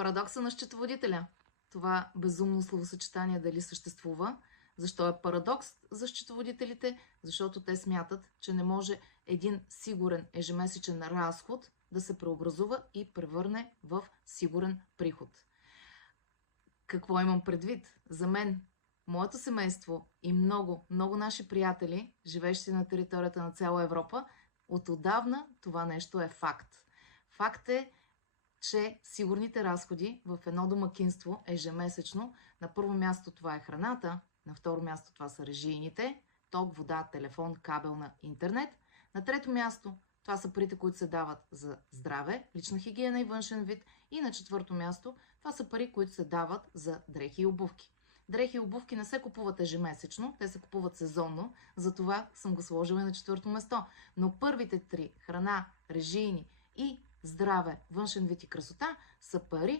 Парадокса на счетоводителя. Това безумно словосъчетание дали съществува? Защо е парадокс за счетоводителите? Защото те смятат, че не може един сигурен ежемесечен разход да се преобразува и превърне в сигурен приход. Какво имам предвид? За мен, моето семейство и много наши приятели, живеещи на територията на цяла Европа, отдавна това нещо е факт. Факт е, че сигурните разходи в едно домакинство ежемесечно, на първо място това е храната, на второ място това са режийните, ток, вода, телефон, кабелна, интернет. На трето място това са парите, които се дават за здраве, лична хигиена и външен вид. И на четвърто място това са пари, които се дават за дрехи и обувки. Дрехи и обувки не се купуват ежемесечно, те се купуват сезонно, затова съм го сложила и на четвърто место. Но първите три – храна, режийни и здраве, външен вид и красота – са пари,